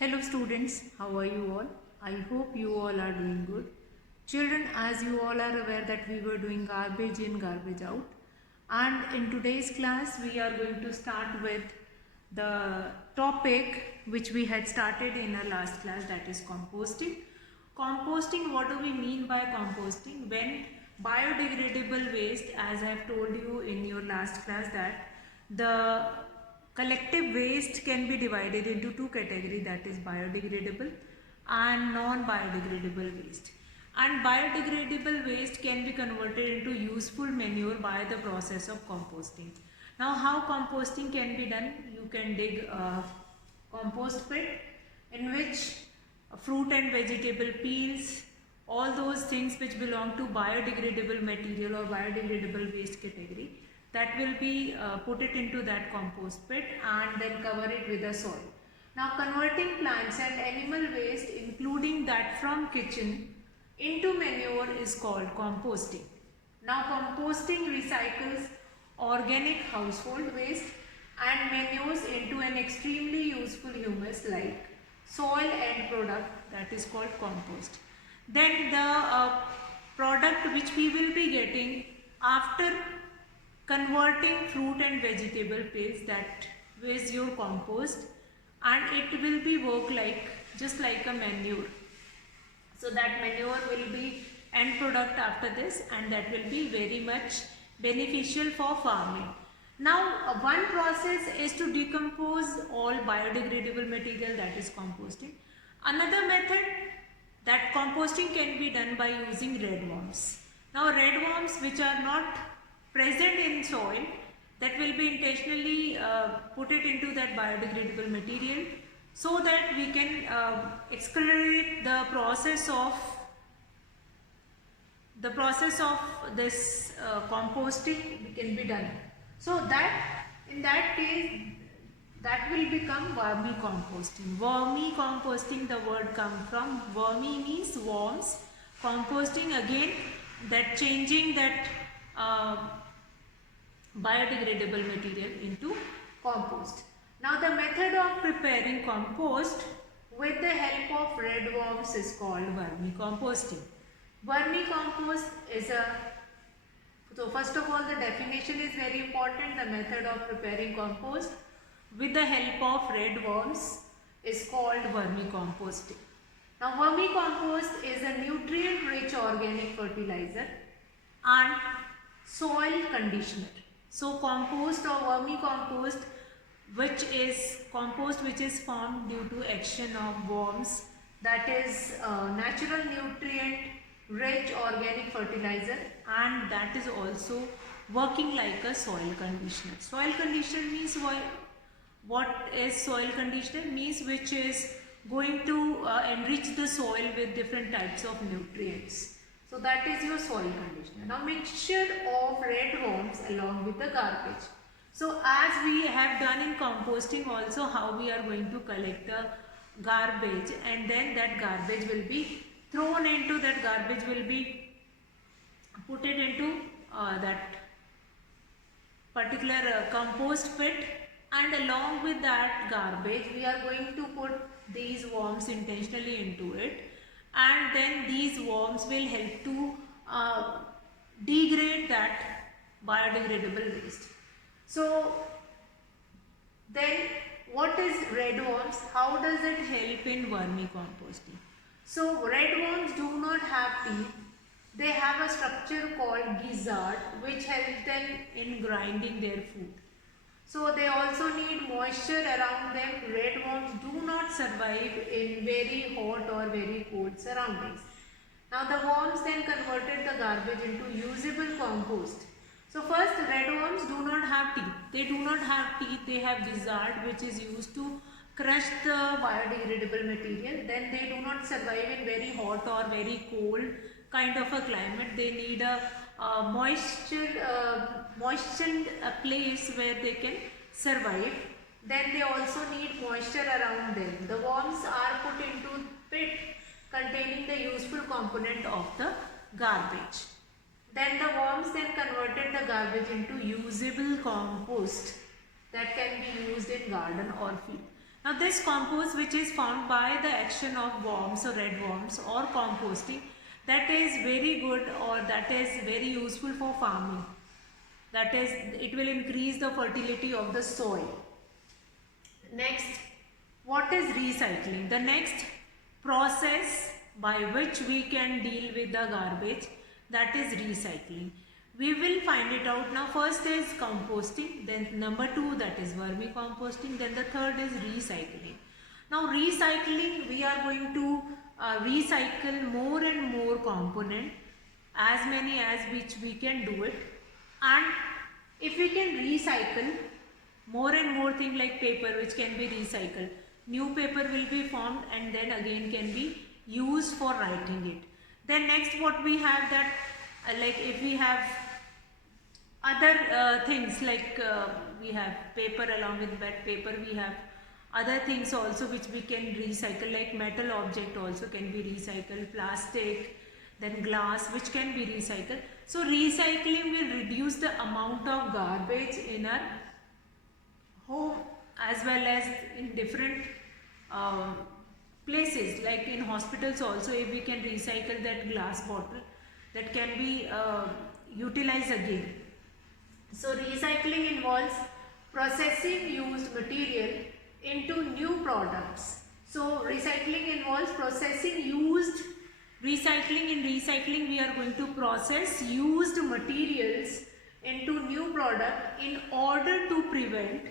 Hello students, how are you all? I hope you all are doing good. Children, as you all are aware that we were doing garbage in, garbage out. And in today's class, we are going to start with the topic which we had started in our last class, that is composting. Composting, what do we mean by composting? When biodegradable waste, as I have told you in your last class, that the collective waste can be divided into two categories, that is biodegradable and non-biodegradable waste. And biodegradable waste can be converted into useful manure by the process of composting. Now how composting can be done? You can dig a compost pit in which fruit and vegetable peels, all those things which belong to biodegradable material or biodegradable waste category, that will be put it into that compost pit and then cover it with the soil. Now converting plants and animal waste, including that from kitchen, into manure is called composting. Now composting recycles organic household waste and manures into an extremely useful humus like soil end product, that is called compost. Then the product which we will be getting after converting fruit and vegetable paste, that is your compost, and it will be work like just like a manure. So that manure will be end product after this, and that will be very much beneficial for farming. Now one process is to decompose all biodegradable material, that is composting. Another method, that composting can be done by using red worms. Now red worms which are not present in soil, that will be intentionally put it into that biodegradable material so that we can accelerate the process of this composting can be done. So that in that case, that will become vermicomposting. Vermicomposting, the word comes from vermi means worms. Composting, again, that changing that biodegradable material into compost. Now the method of preparing compost with the help of red worms is called vermicomposting. Vermicompost is so first of all, the definition is very important. The method of preparing compost with the help of red worms is called vermicomposting. Now vermicompost is a nutrient rich organic fertilizer and soil conditioner. So compost or vermicompost, which is compost which is formed due to action of worms, that is natural nutrient rich organic fertilizer, and that is also working like a soil conditioner. Soil conditioner means what is soil conditioner? Means which is going to enrich the soil with different types of nutrients. So that is your soil conditioner. Now mixture of red worms along with the garbage. So as we have done in composting also, how we are going to collect the garbage, and then that garbage will be thrown into that garbage will be put it into that particular compost pit, and along with that garbage we are going to put these worms intentionally into it, and then these worms will help to degrade that biodegradable waste. So then what is red worms? How does it help in vermicomposting? So red worms do not have teeth. They have a structure called gizzard which helps them in grinding their food. So they also need moisture around them. Red worms do not survive in very hot or very cold surroundings. Now the worms then converted the garbage into usable compost. So first, red worms do not have teeth. They do not have teeth. They have gizzard which is used to crush the biodegradable material. Then they do not survive in very hot or very cold kind of a climate. They need a moistened place where they can survive. Then they also need moisture around them. The worms are put into pit containing the useful component of the garbage. Then the worms then converted the garbage into usable compost that can be used in garden or field. Now this compost, which is formed by the action of worms or red worms or composting, that is very good, or that is very useful for farming. That is, it will increase the fertility of the soil. Next, what is recycling? The next process by which we can deal with the garbage, that is recycling. We will find it out now. First is composting, then number 2, that is vermicomposting, then the third is recycling. Now recycling, we are going to recycle more and more component, as many as which we can do it. And if we can recycle more and more things like paper, which can be recycled, new paper will be formed and then again can be used for writing it. Then next, what we have, that like if we have other things like we have paper, along with that paper we have other things also which we can recycle, like metal object also can be recycled, plastic, then glass, which can be recycled. So recycling will reduce the amount of garbage in our home as well as in different places, like in hospitals also. If we can recycle that glass bottle, that can be utilized again. So recycling involves processing used material into new products. So recycling involves processing used, recycling, in recycling we are going to process used materials into new product in order to prevent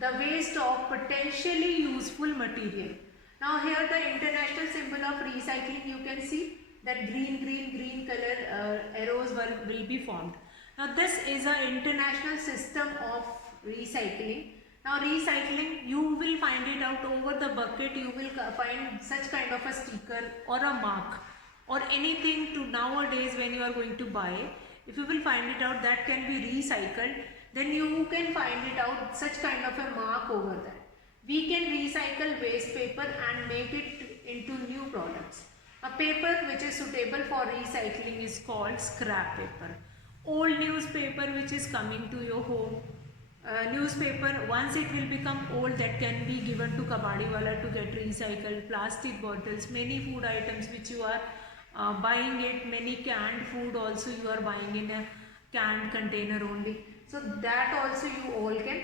the waste of potentially useful material. Now here the international symbol of recycling, you can see that green color arrows will be formed. Now this is an international system of recycling. Now recycling, you will find it out over the bucket, you will find such kind of a sticker or a mark or anything to nowadays when you are going to buy. If you will find it out that can be recycled, then you can find it out such kind of a mark over that. We can recycle waste paper and make it into new products. A paper which is suitable for recycling is called scrap paper. Old newspaper which is coming to your home, newspaper, once it will become old, that can be given to kabadiwala to get recycled. Plastic bottles, many food items which you are buying it, many canned food also you are buying in a canned container only. So that also you all can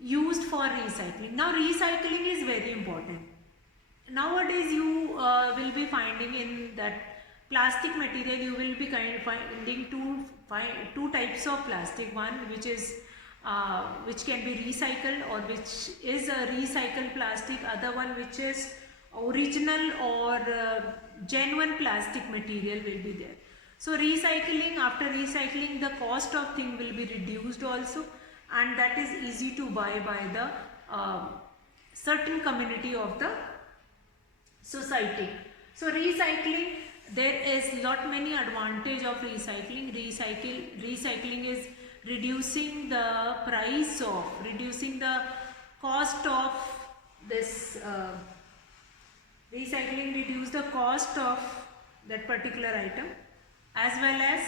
used for recycling. Now recycling is very important. Nowadays you will be finding in that plastic material, you will be finding two types of plastic. One which is which can be recycled or which is a recycled plastic, other one which is original or genuine plastic material will be there. So recycling, after recycling, the cost of thing will be reduced also, and that is easy to buy by the certain community of the society. So recycling, there is lot many advantage of recycling. Recycling is reducing the price of, reducing the cost of this recycling, reduce the cost of that particular item, as well as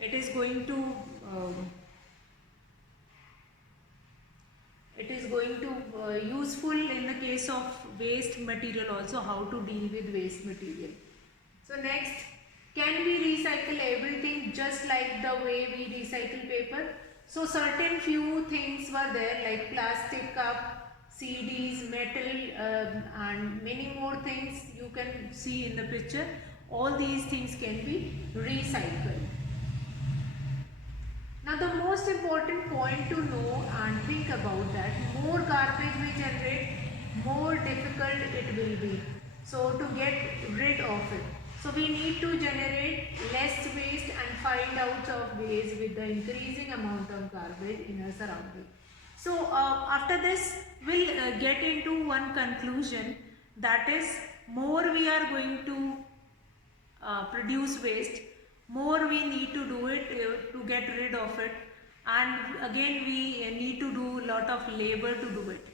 it is going to useful in the case of waste material also, how to deal with waste material. So next, can we recycle everything just like the way we recycle paper? So certain few things were there, like plastic cup, CDs, metal, and many more things you can see in the picture. All these things can be recycled. Now the most important point to know and think about that, more garbage we generate, more difficult it will be. So to get rid of it. So we need to generate less waste and find out of ways with the increasing amount of garbage in our surrounding. So after this, we'll get into one conclusion, that is, more we are going to produce waste, more we need to do it to get rid of it, and again we need to do a lot of labor to do it.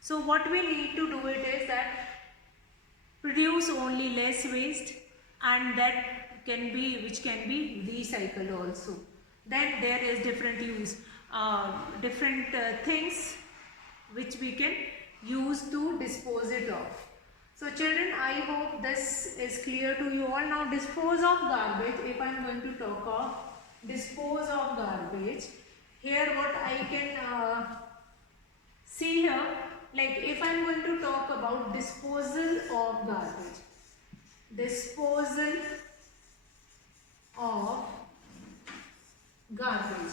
So what we need to do it is that produce only less waste, and that can be, which can be recycled also. Then there is different use, different things which we can use to dispose it off. So children, I hope this is clear to you all. Now dispose of garbage, if I am going to talk of dispose of garbage, here what I can see here, like if I am going to talk about disposal of garbage, disposal of garbage.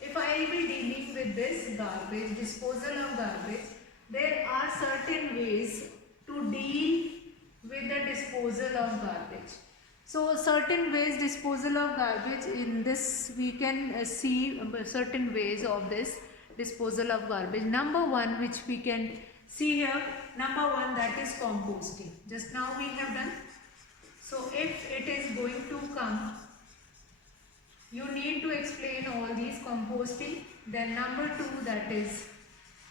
If I will be dealing with this garbage, disposal of garbage, there are certain ways to deal with the disposal of garbage. So certain ways disposal of garbage, in this we can see certain ways of this disposal of garbage. Number one, which we can see here, number one, that is composting. Just now we have done. So if it is going to come, you need to explain all these composting. Then number two, that is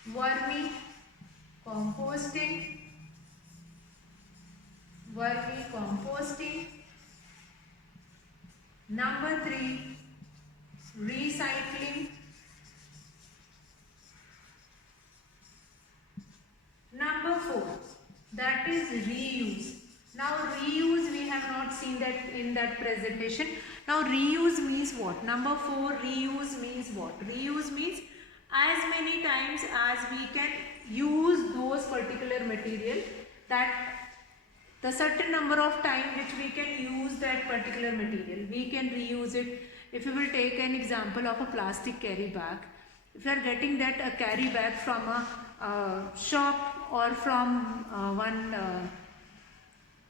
vermicomposting. Vermicomposting. Number three, recycling. Number four, that is reuse. Now reuse we have not seen that in that presentation. Now reuse means what? Number four, reuse means what? Reuse means as many times as we can use those particular material, that the certain number of time which we can use that particular material, we can reuse it. If you will take an example of a plastic carry bag, if you are getting that a carry bag from a shop or from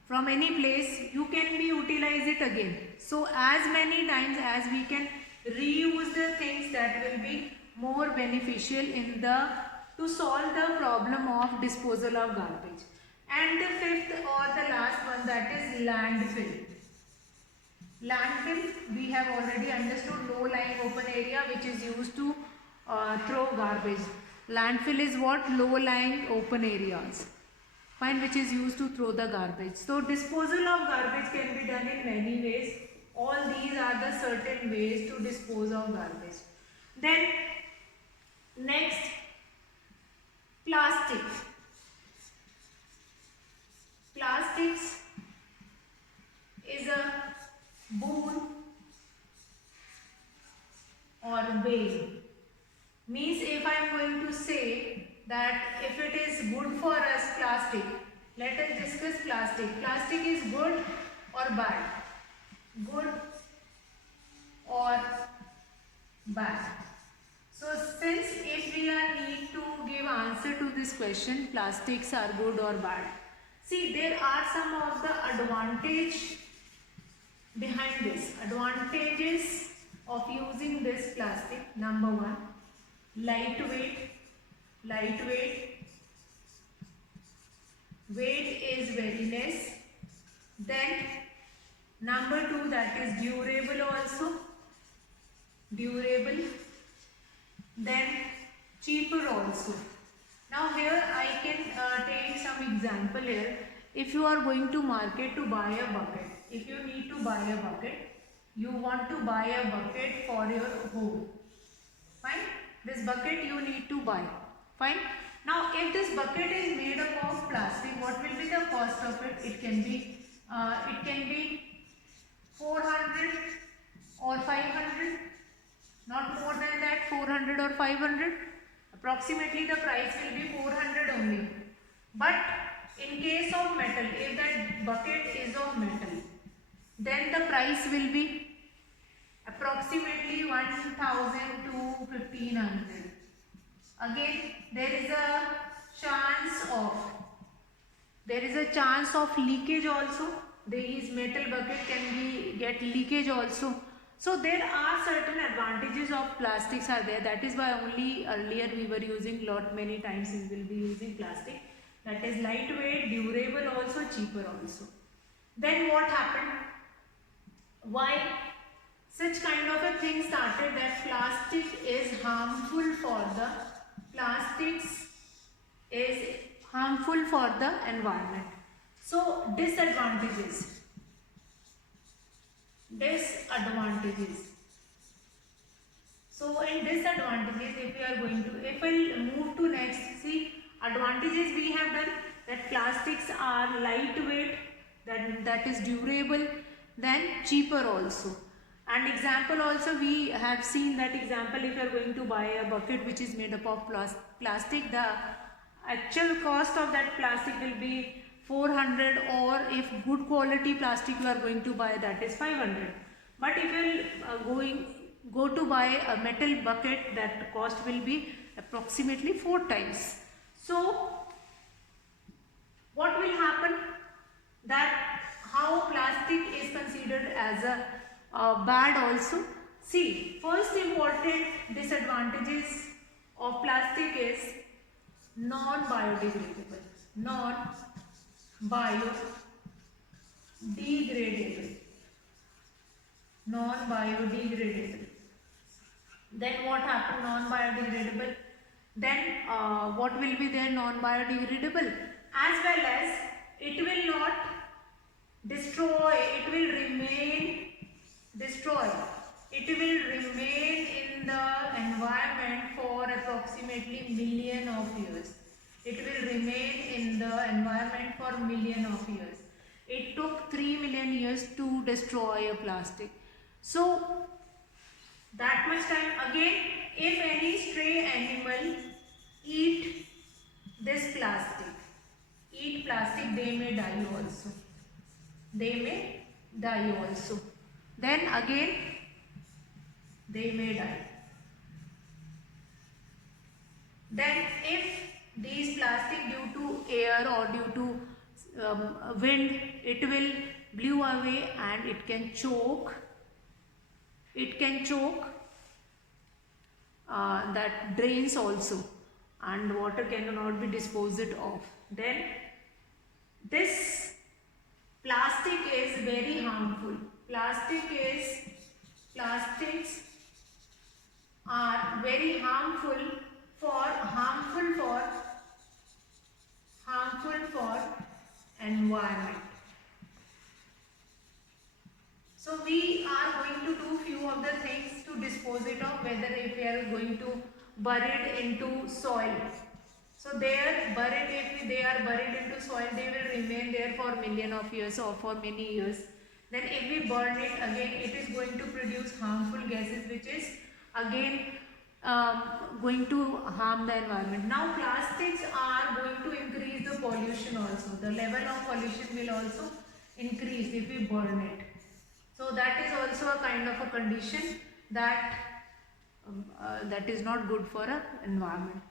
from any place, you can be utilize it again. So as many times as we can reuse the things, that will be more beneficial in the to solve the problem of disposal of garbage. And the fifth or the last one, that is landfill. Landfill, we have already understood, low lying open area which is used to throw garbage. Landfill is what? Low lying open areas, fine, which is used to throw the garbage. So disposal of garbage can be done in many ways. All these are the certain ways to dispose of garbage. Then next, plastic. Plastics is a boon or bane. Means if I am going to say that if it is good for us, plastic, let us discuss plastic. Plastic is good or bad? Good or bad? So since if we are need to give answer to this question, plastics are good or bad. See, there are some of the advantage behind this. Advantages of using this plastic. Number one, lightweight. Weight is very less. Then number two, that is durable also. Durable. Then cheaper also. Now here I can take some example here. If you are going to market to buy a bucket, if you need to buy a bucket, you want to buy a bucket for your home, fine, this bucket you need to buy, fine. Now if this bucket is made up of plastic, what will be the cost of it? It can be 400 or 500, not more than that, 400 or 500. Approximately the price will be 400 only. But in case of metal, if that bucket is of metal, then the price will be approximately 1000 to 1500. Again, there is a chance of leakage also. This metal bucket can get leakage also. So there are certain advantages of plastics are there. That is why only earlier we were using many times we will be using plastic. That is lightweight, durable also, cheaper also. Then what happened? Why such kind of a thing started, that plastics is harmful for the environment. So disadvantages. So in disadvantages, if we are going to, if we move to next, see, Advantages we have done that plastics are lightweight, that is durable, then cheaper also. And example also we have seen that example, if you are going to buy a bucket which is made up of plastic, the actual cost of that plastic will be 400, or if good quality plastic you are going to buy, that is 500. But if you are go to buy a metal bucket, that cost will be approximately 4 times. So what will happen, that how plastic is considered as a bad also. See, first important disadvantages of plastic is non-biodegradable. Non-biodegradable. Non-biodegradable. Then what happened? Non-biodegradable. Then what will be there? Non-biodegradable. As well as it will not destroy, it will remain destroy. It will remain in the environment for approximately million of years. It will remain in the environment for million of years. It took 3 million years to destroy a plastic. So that much time. Again, if any stray animal eat this plastic, they may die also. They may die also. Then again, they may die. Then if these plastic, due to air or due to wind, it will blow away and it can choke. That drains also, and water cannot be disposed of. Then this plastic is very harmful. Plastics are very harmful for environment. So we are going to do few of the things to dispose it of, whether if we are going to bury it into soil. So if they are buried into soil, they will remain there for million of years or for many years. Then if we burn it, again it is going to produce harmful gases, which is again going to harm the environment. Now plastics are going to increase the pollution also. The level of pollution will also increase if we burn it. So that is also a kind of a condition that that is not good for an environment.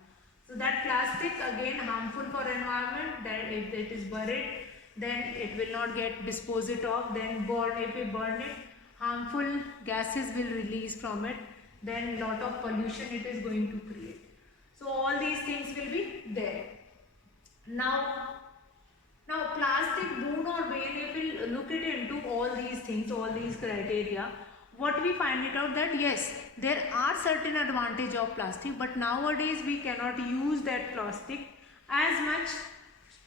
So that plastic again harmful for environment, that if it is buried, then it will not get disposed of. Then if we burn it, harmful gases will release from it. Then lot of pollution it is going to create. So all these things will be there. Now plastic, boon or bane, if we look it into all these things, all these criteria, what we find it out that yes, there are certain advantage of plastic, but nowadays we cannot use that plastic as much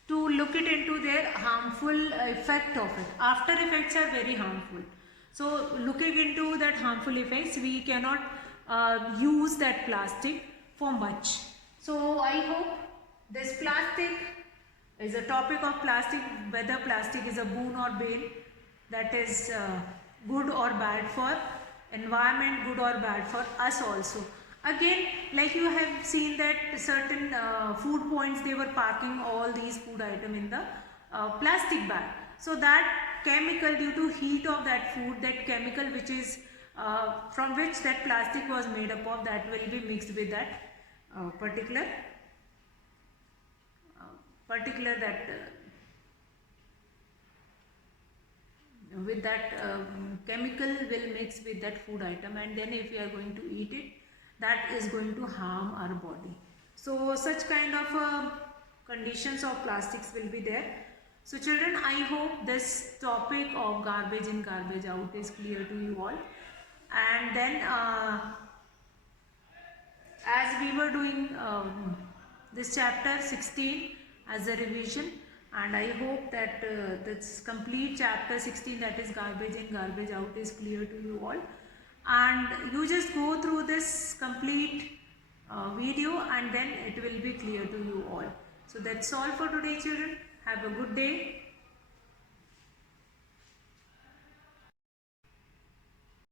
to look it into their harmful effect of it. After effects are very harmful. So looking into that harmful effects, we cannot use that plastic for much. So I hope this plastic is a topic of plastic, whether plastic is a boon or bane, that is good or bad for environment, good or bad for us also. Again, like you have seen that certain food points, they were packing all these food items in the plastic bag. So that chemical, due to heat of that food, that chemical which is from which that plastic was made up of, that will be mixed with that particular chemical will mix with that food item, and then if we are going to eat it, that is going to harm our body. So such kind of conditions of plastics will be there. So children, I hope this topic of garbage in, garbage out is clear to you all. And then as we were doing this chapter 16 as a revision, and I hope that this complete chapter 16, that is garbage in, garbage out, is clear to you all. And you just go through this complete video, and then it will be clear to you all. So that's all for today, children. Have a good day.